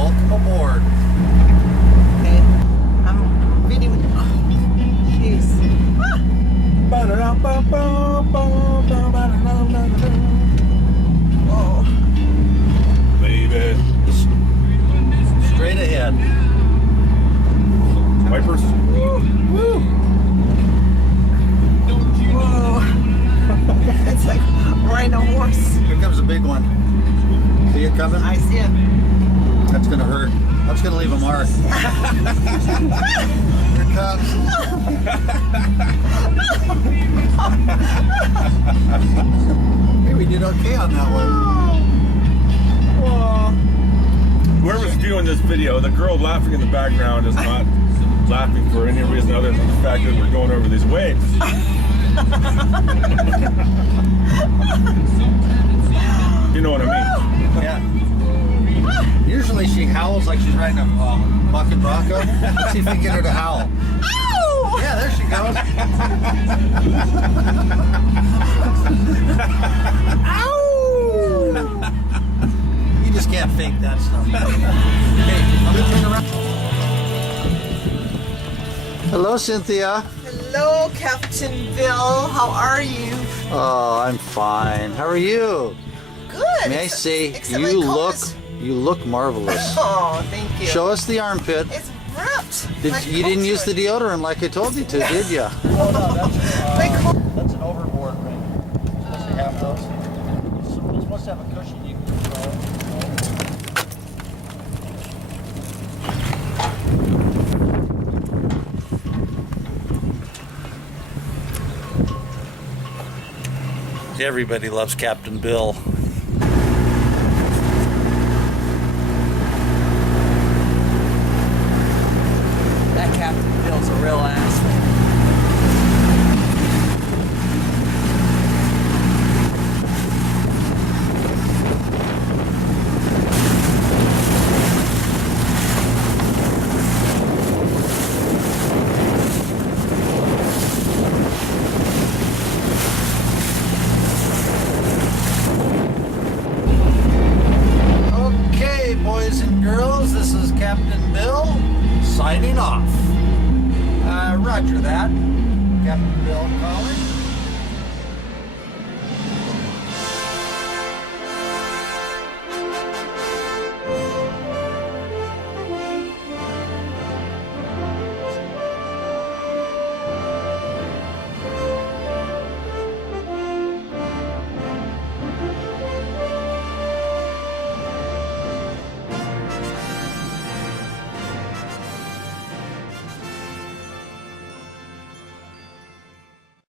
Welcome aboard. Okay. I'm reading. Oh, jeez. Whoa. Baby. Straight ahead. Wipers. Whoa. It's like riding a horse. Here comes a big one. See it coming? I see it. That's gonna hurt. That's gonna leave a mark. Here it comes. Hey, we did okay on that one. Whoa. Whoever's viewing this video, the girl laughing in the background is not laughing for any reason other than the fact that we're going over these waves. You know what I mean? Yeah. Usually she howls like she's riding a bucking bronco. Let's see if we can get her to howl. Ow! Yeah, there she goes. Ow! You just can't fake that stuff. Okay, I'm gonna turn around. Hello, Cynthia. Hello, Captain Bill. How are you? Oh, I'm fine. How are you? Good. May I say Except my you coat look is- marvelous. Oh, thank you. Show us the armpit. It's ripped. You didn't use the deodorant like I told you to, did you? My coat. That's an overboard ring. Supposed to have those. It's supposed to have a cushion you can control. Everybody loves Captain Bill. That Captain Bill's a real ass. Okay, boys and girls, this is Captain Bill signing off. Roger that. Captain Bill calling.